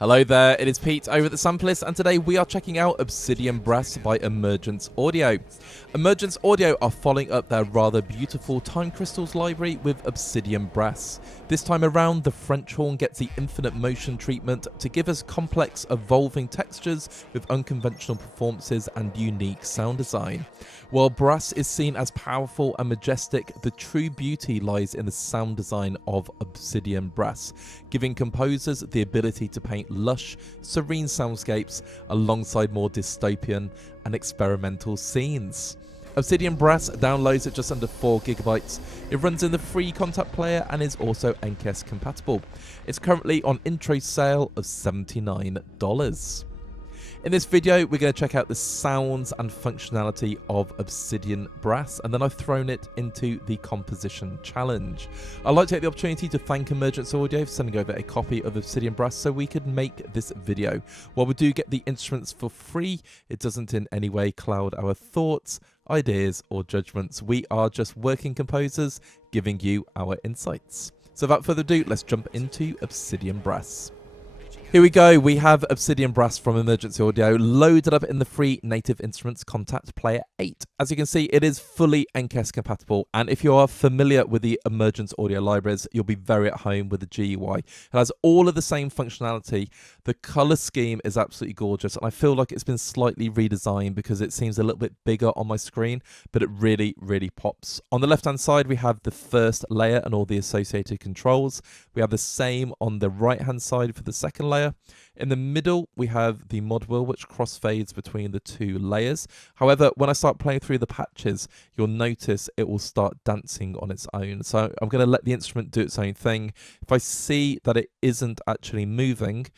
Hello there, it is Pete over at the Samplist, and today we are checking out Obsidian Brass by Emergence Audio. Emergence Audio are following up their rather beautiful Time Crystals library with Obsidian Brass. This time around, the French horn gets the infinite motion treatment to give us complex, evolving textures with unconventional performances and unique sound design. While brass is seen as powerful and majestic, the true beauty lies in the sound design of Obsidian Brass, giving composers the ability to paint lush, serene soundscapes alongside more dystopian and experimental scenes. Obsidian Brass downloads at just under 4 gigabytes. It runs in the free Contact Player and is also NCS compatible. It's currently on intro sale of $79. In this video, we're going to check out the sounds and functionality of Obsidian Brass, and then I've thrown it into the composition challenge. I'd like to take the opportunity to thank Emergence Audio for sending over a copy of Obsidian Brass so we could make this video. While we do get the instruments for free, it doesn't in any way cloud our thoughts, ideas, or judgments. We are just working composers giving you our insights. So without further ado, let's jump into Obsidian Brass. Here we go, we have Obsidian Brass from Emergence Audio loaded up in the free Native Instruments Contact Player 8. As you can see, it is fully NCS compatible, and if you are familiar with the Emergence Audio libraries, you'll be very at home with the GUI. It has all of the same functionality. The colour scheme is absolutely gorgeous, and I feel like it's been slightly redesigned because it seems a little bit bigger on my screen, but it really, really pops. On the left-hand side, we have the first layer and all the associated controls. We have the same on the right-hand side for the second layer. In the middle, we have the mod wheel, which crossfades between the two layers. However, when I start playing through the patches, you'll notice it will start dancing on its own. So I'm going to let the instrument do its own thing. If I see that it isn't actually moving,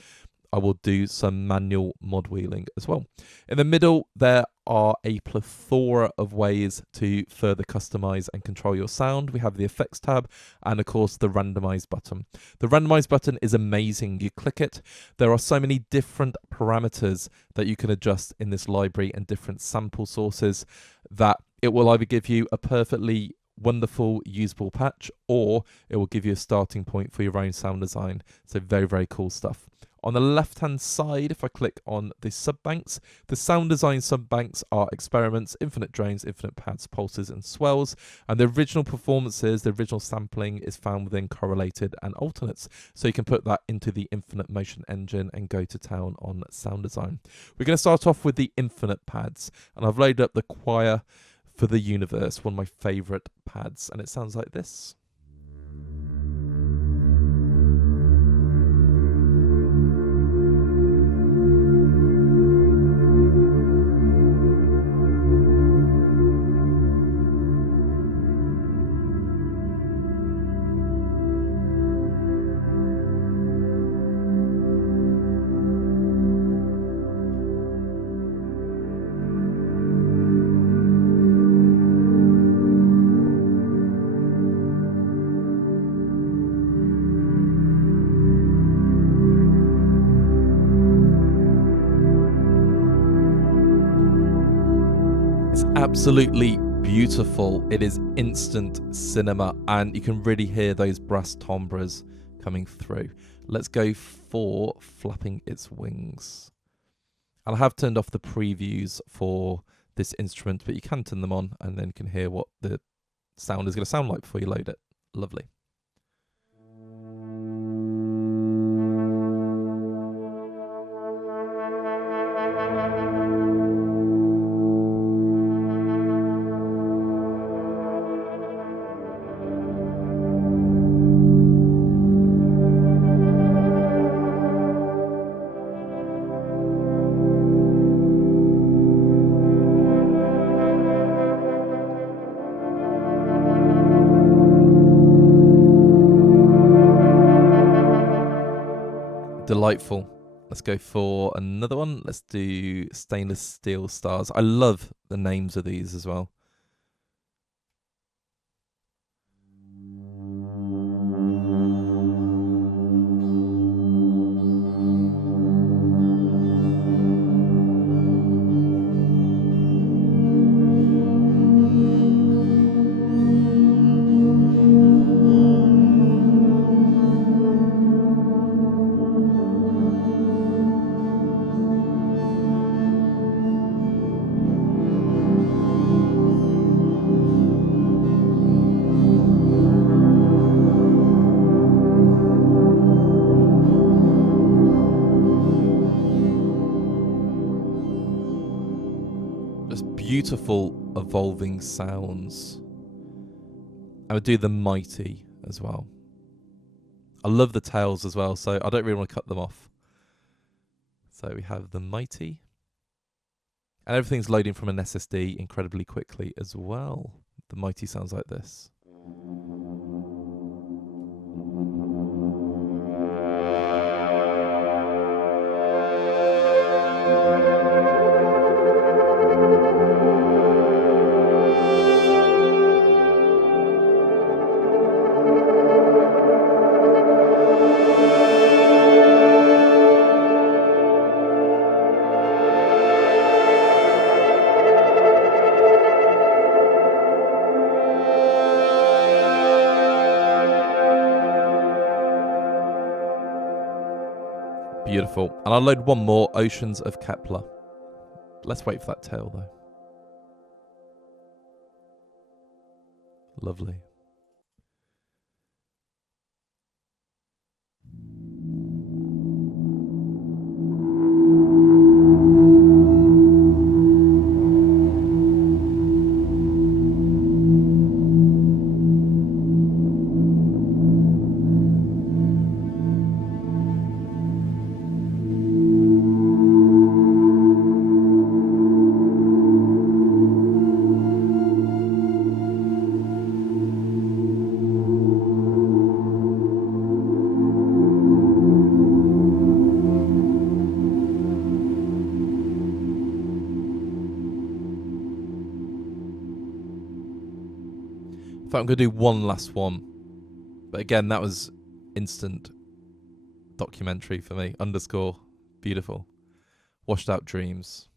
I will do some manual mod wheeling as well. In the middle, there are a plethora of ways to further customize and control your sound. We have the effects tab and of course the randomize button. The randomize button is amazing. You click it, there are so many different parameters that you can adjust in this library and different sample sources that it will either give you a perfectly wonderful usable patch or it will give you a starting point for your own sound design. So very, very cool stuff. On the left hand side, if I click on the subbanks, the sound design subbanks are experiments, infinite drones, infinite pads, pulses and swells, and the original performances, the original sampling is found within correlated and alternates. So you can put that into the infinite motion engine and go to town on sound design. We're going to start off with the infinite pads, and I've loaded up the Choir for the Universe, one of my favorite pads, and it sounds like this. Absolutely beautiful. It is instant cinema and you can really hear those brass timbres coming through. Let's go for flapping its wings. And I have turned off the previews for this instrument, but you can turn them on and then you can hear what the sound is going to sound like before you load it. Lovely. Delightful. Let's go for another one. Let's do Stainless Steel Stars. I love the names of these as well. beautiful evolving sounds. I would do the mighty as well. I love the tails as well, so I don't really want to cut them off. So we have the mighty. And everything's loading from an SSD incredibly quickly as well. The mighty sounds like this. Beautiful. And I'll load one more, Oceans of Kepler. Let's wait for that tail though. Lovely. I'm going to do one last one. But again, that was instant documentary for me. Underscore. Beautiful. Washed Out Dreams.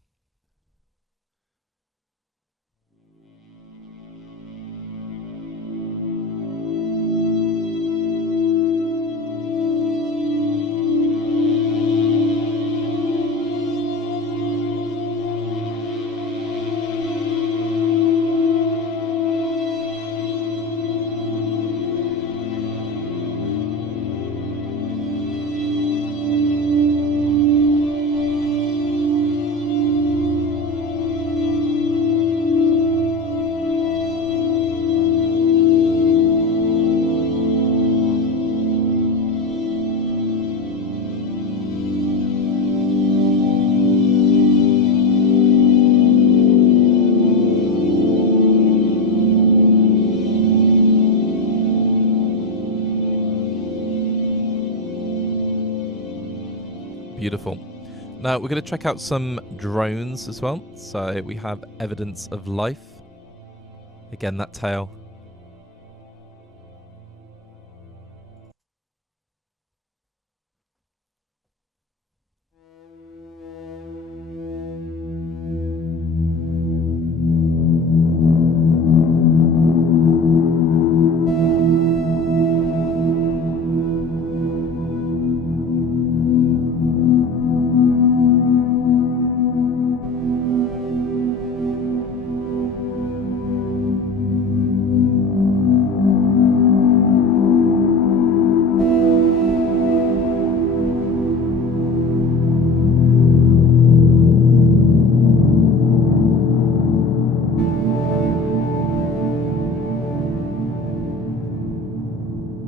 Beautiful. Now we're going to check out some drones as well. So we have Evidence of Life. Again, that tail.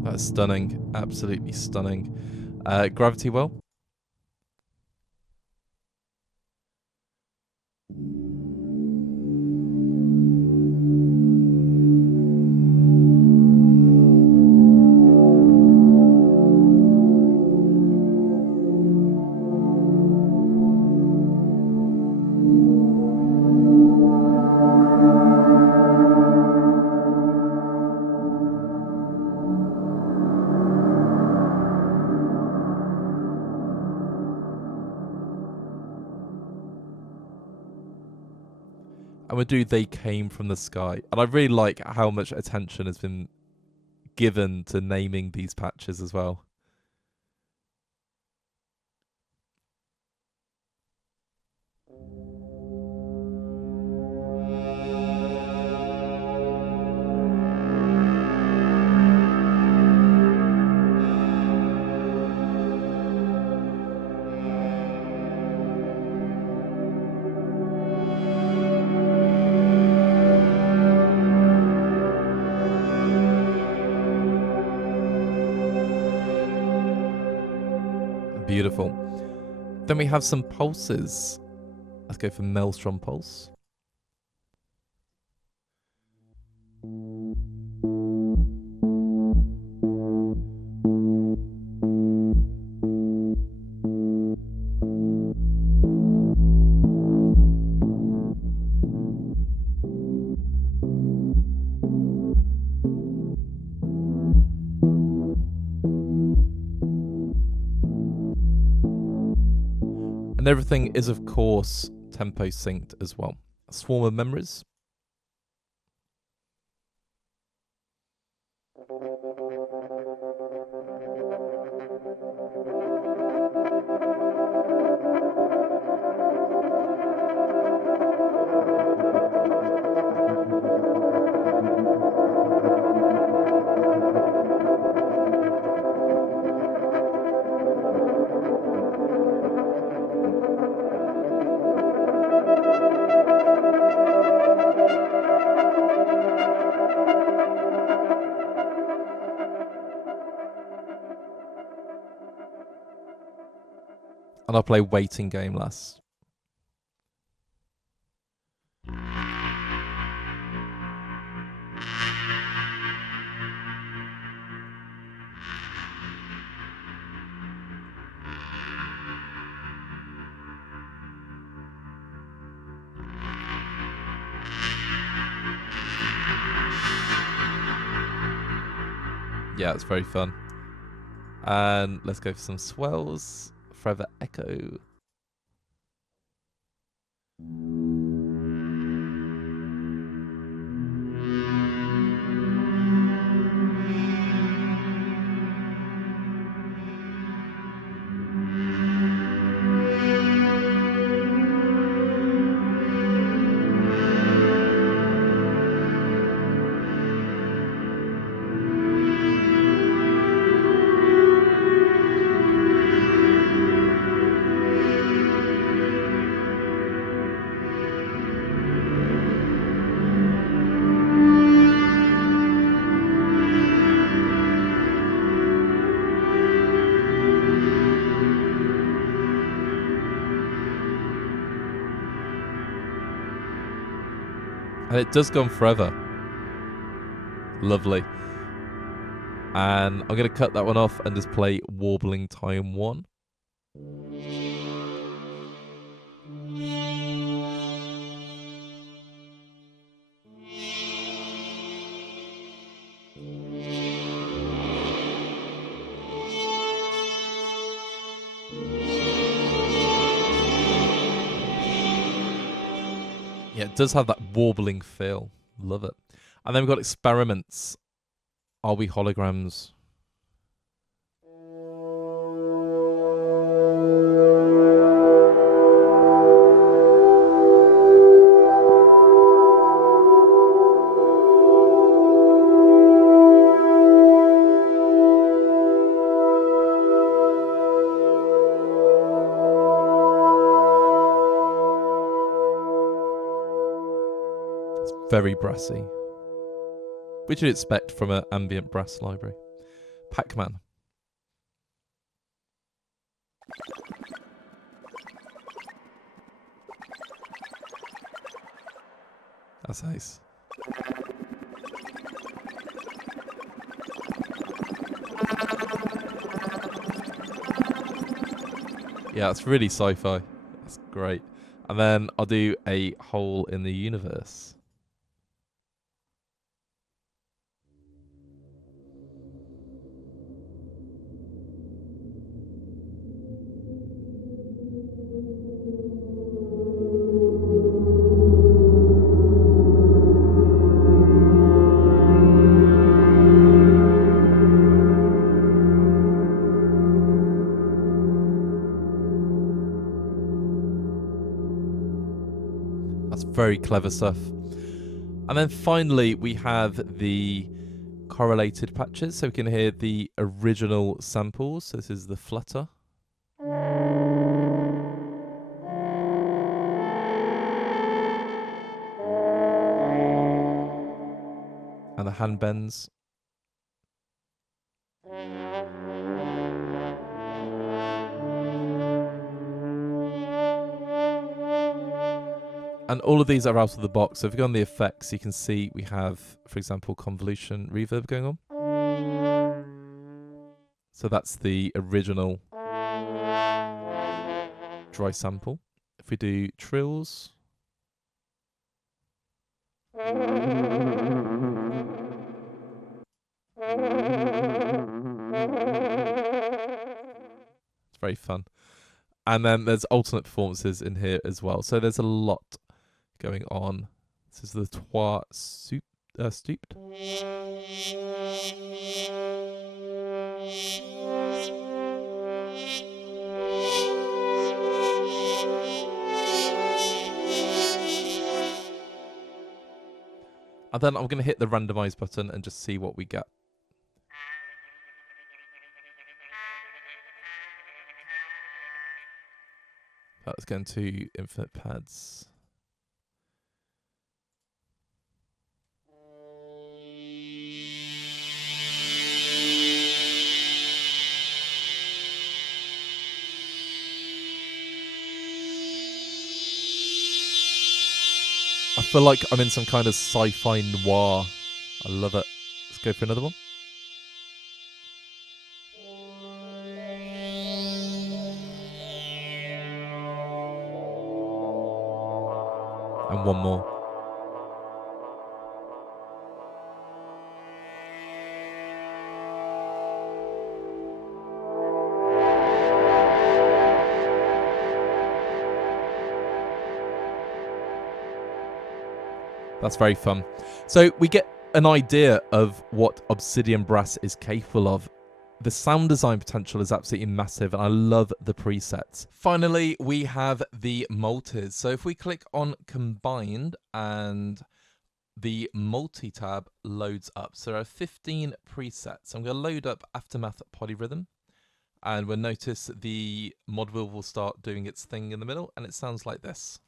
That's stunning. Absolutely stunning. Gravity well. And we'll do They Came from the Sky. And I really like how much attention has been given to naming these patches as well. Beautiful. Then we have some pulses. Let's go for Maelstrom Pulse. And everything is, of course, tempo synced as well. A swarm of memories. And I'll play Waiting Game last. Yeah, it's very fun. And let's go for some swells. Forever Echo. And it does go on forever. Lovely. And I'm going to cut that one off and just play Warbling Time 1. Yeah, it does have that warbling feel. Love it. And then we've got Experiments. Are we holograms? It's very brassy, which you'd expect from an ambient brass library. Pac-Man. That's nice. Yeah, it's really sci-fi. That's great. And then I'll do a Hole in the Universe. That's very clever stuff. And then finally, we have the correlated patches, so we can hear the original samples. So this is the flutter. And the hand bends. And all of these are out of the box. So if you go on the effects, you can see we have, for example, convolution reverb going on. So that's the original dry sample. If we do trills, it's very fun. And then there's alternate performances in here as well. So there's a lot going on. This is the trois stooped. And then I'm going to hit the randomize button and just see what we get. That's going to infinite pads. I feel like I'm in some kind of sci-fi noir. I love it. Let's go for another one. And one more. That's very fun. So we get an idea of what Obsidian Brass is capable of. The sound design potential is absolutely massive, and I love the presets. Finally, we have the multis. So if we click on combined, and the multi-tab loads up. So there are 15 presets. I'm going to load up Aftermath Polyrhythm, and we'll notice the mod wheel will start doing its thing in the middle, and it sounds like this.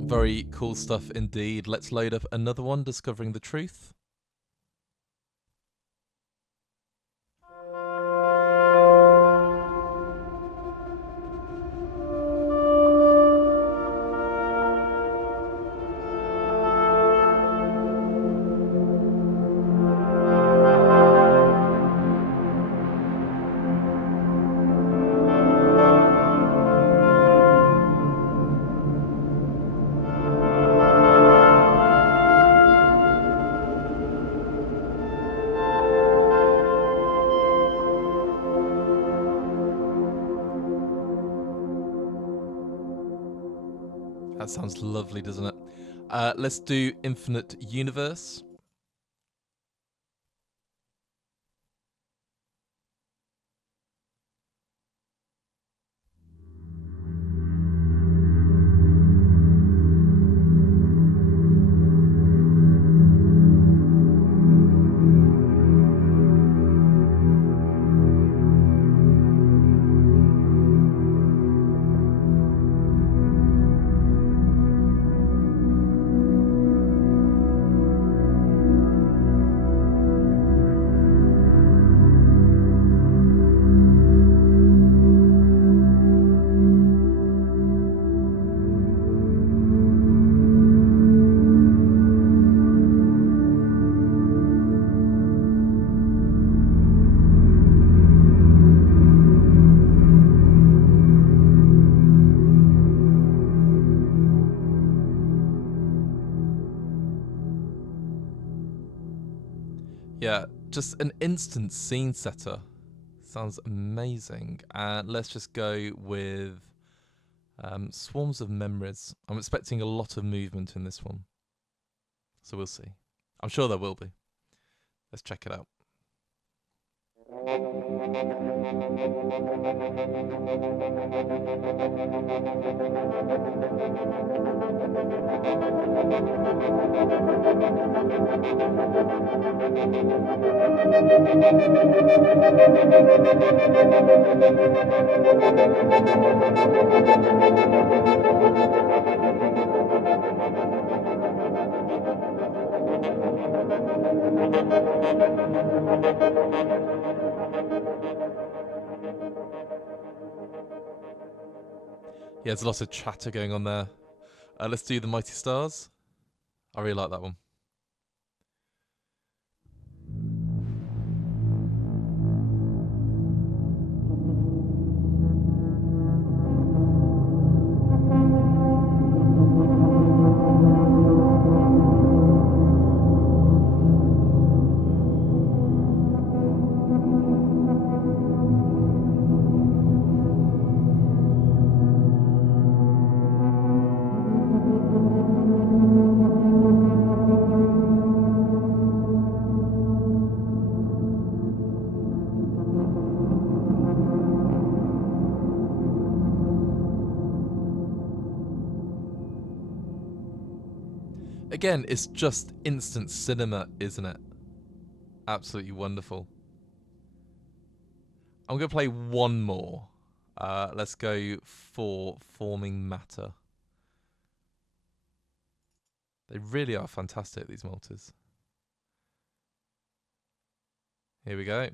Very cool stuff indeed. Let's load up another one, Discovering the Truth. That sounds lovely, doesn't it? Let's do Infinite Universe. Yeah, just an instant scene setter. Sounds amazing. And let's just go with Swarms of Memories. I'm expecting a lot of movement in this one. So we'll see. I'm sure there will be. Let's check it out. Yeah, there's lots of chatter going on there. Let's do the Mighty Stars. I really like that one. Again, it's just instant cinema, isn't it? Absolutely wonderful. I'm going to play one more. Let's go for Forming Matter. They really are fantastic, these multis. Here we go.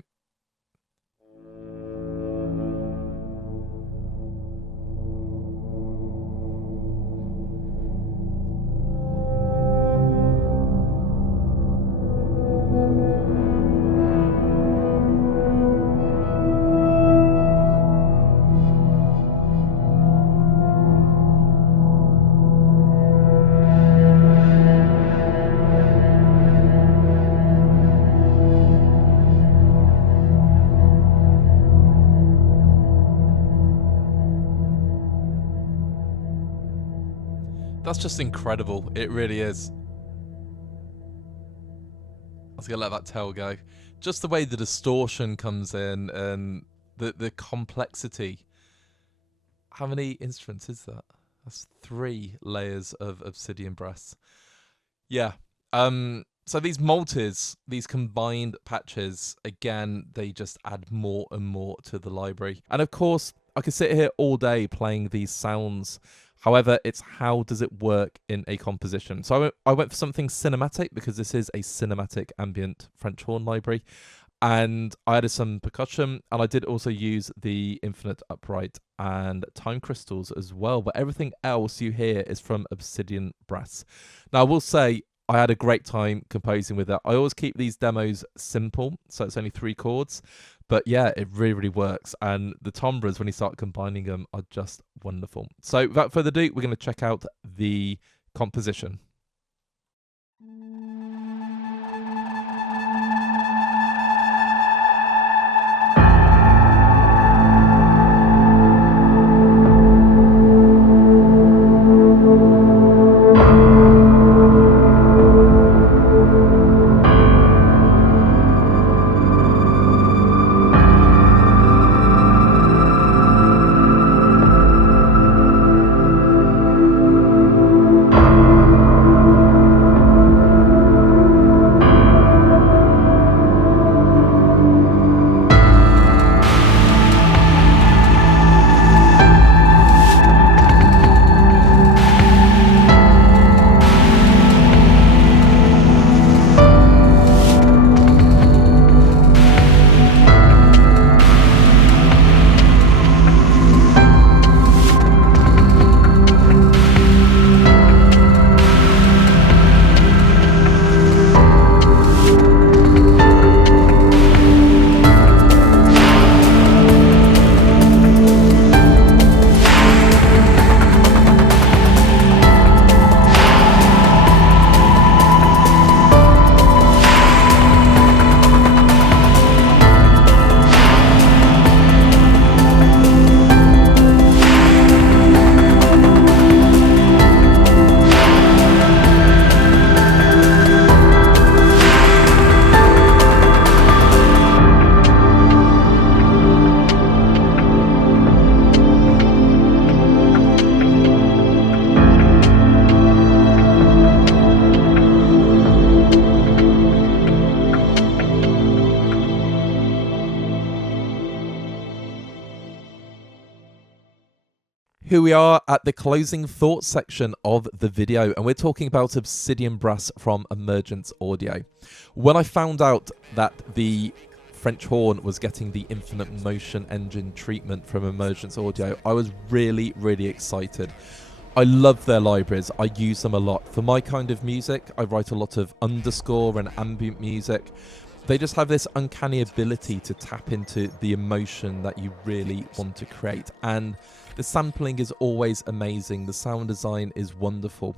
That's just incredible. It really is. I was going to let that tail go. Just the way the distortion comes in and the complexity. How many instruments is that? That's 3 layers of Obsidian Brass. Yeah. So these multis, these combined patches, again, they just add more and more to the library. And of course, I could sit here all day playing these sounds. However, it's how does it work in a composition. So I went for something cinematic because this is a cinematic ambient French horn library. And I added some percussion, and I did also use the infinite upright and time crystals as well. But everything else you hear is from Obsidian Brass. Now, I will say I had a great time composing with it. I always keep these demos simple, so it's only 3 chords. But yeah, it really, really works. And the timbres, when you start combining them, are just wonderful. So without further ado, we're going to check out the composition. Here we are at the closing thoughts section of the video, and we're talking about Obsidian Brass from Emergence Audio. When I found out that the French horn was getting the infinite motion engine treatment from Emergence Audio, I was really, really excited. I love their libraries. I use them a lot. For my kind of music, I write a lot of underscore and ambient music. They just have this uncanny ability to tap into the emotion that you really want to create. And the sampling is always amazing. The sound design is wonderful.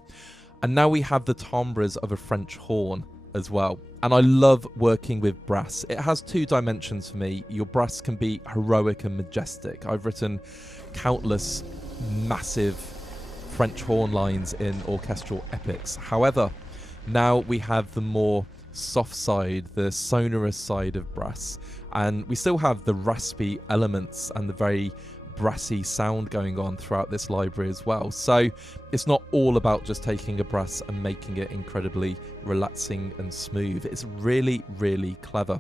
And now we have the timbres of a French horn as well. And I love working with brass. It has two dimensions for me. Your brass can be heroic and majestic. I've written countless massive French horn lines in orchestral epics. However, now we have the more soft side, the sonorous side of brass, and we still have the raspy elements and the very brassy sound going on throughout this library as well. So it's not all about just taking a brass and making it incredibly relaxing and smooth. It's really, really clever.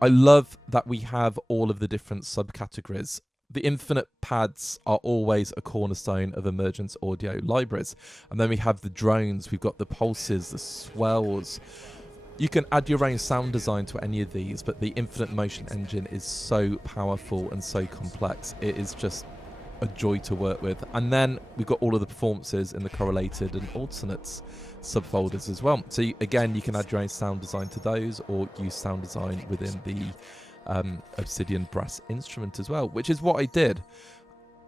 I love that we have all of the different subcategories. The infinite pads are always a cornerstone of Emergence Audio libraries. And then we have the drones, we've got the pulses, the swells. You can add your own sound design to any of these, but the infinite motion engine is so powerful and so complex. It is just a joy to work with. And then we've got all of the performances in the correlated and alternates subfolders as well. So again, you can add your own sound design to those or use sound design within the Obsidian Brass instrument as well, which is what I did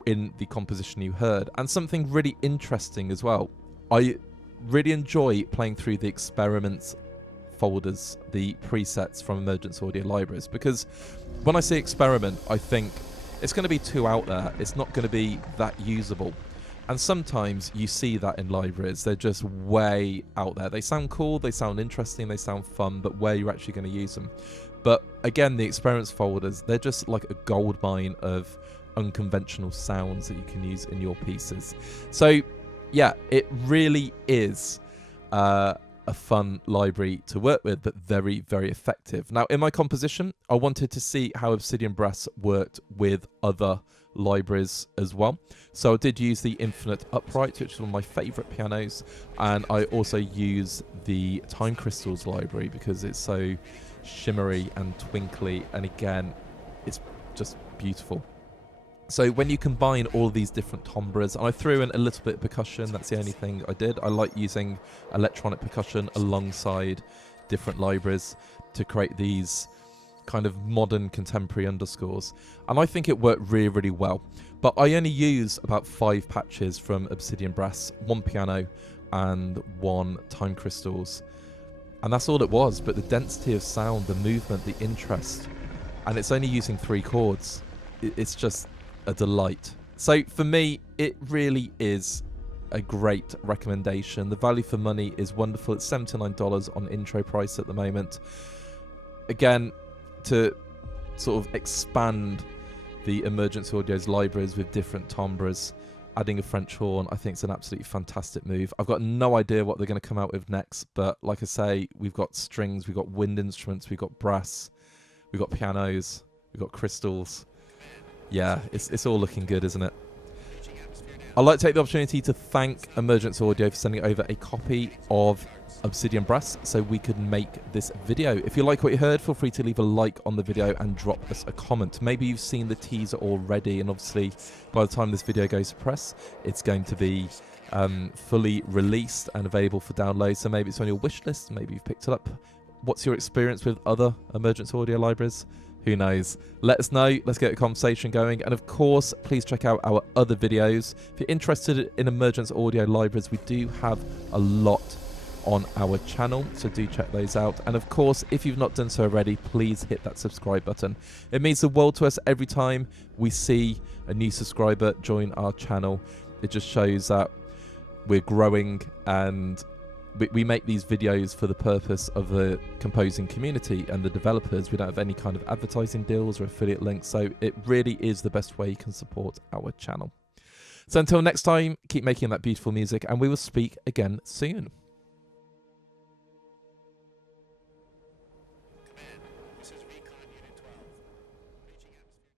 in the composition you heard. And something really interesting as well, I really enjoy playing through the experiments folders, the presets from Emergence Audio libraries, because when I say experiment, I think it's going to be too out there. It's not going to be that usable. And sometimes you see that in libraries. They're just way out there. They sound cool, they sound interesting, they sound fun, but where you're actually going to use them. But again, the experiments folders, they're just like a gold mine of unconventional sounds that you can use in your pieces. So yeah, it really is a fun library to work with, but very, very effective. Now, in my composition, I wanted to see how Obsidian Brass worked with other libraries as well. So I did use the Infinite Upright, which is one of my favorite pianos, and I also use the Time Crystals library because it's so shimmery and twinkly, and again, it's just beautiful. So when you combine all of these different timbres, and I threw in a little bit of percussion, that's the only thing I did. I like using electronic percussion alongside different libraries to create these kind of modern contemporary underscores. And I think it worked really, really well. But I only use about 5 patches from Obsidian Brass, 1 piano and 1 Time Crystals. And that's all it was, but the density of sound, the movement, the interest, and it's only using 3 chords. It's just a delight. So for me, it really is a great recommendation. The value for money is wonderful. It's $79 on intro price at the moment. Again, to sort of expand the Emergence Audio's libraries with different timbres, adding a French horn, I think it's an absolutely fantastic move. I've got no idea what they're going to come out with next, but like I say, we've got strings, we've got wind instruments, we've got brass, we've got pianos, we've got crystals. Yeah, it's all looking good, isn't it? I'd like to take the opportunity to thank Emergence Audio for sending over a copy of Obsidian Brass so we could make this video. If you like what you heard, feel free to leave a like on the video and drop us a comment. Maybe you've seen the teaser already, and obviously by the time this video goes to press, it's going to be fully released and available for download. So maybe it's on your wish list, maybe you've picked it up. What's your experience with other Emergence Audio libraries? Who knows? Let us know. Let's get a conversation going. And of course, please check out our other videos. If you're interested in Emergence Audio libraries, we do have a lot on our channel, so do check those out. And of course, if you've not done so already, please hit that subscribe button. It means the world to us every time we see a new subscriber join our channel. It just shows that we're growing, and we make these videos for the purpose of the composing community and the developers. We don't have any kind of advertising deals or affiliate links, so it really is the best way you can support our channel. So until next time, keep making that beautiful music, and we will speak again soon.